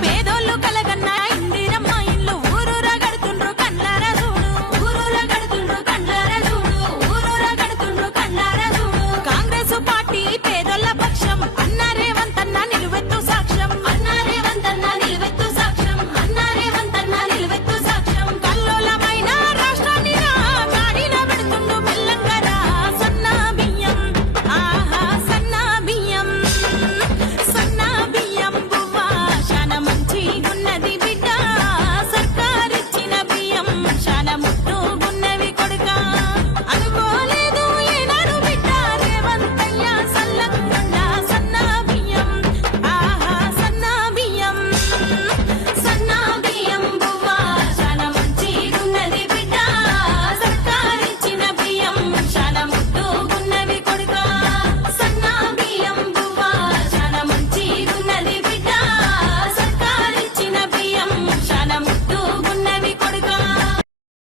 pedo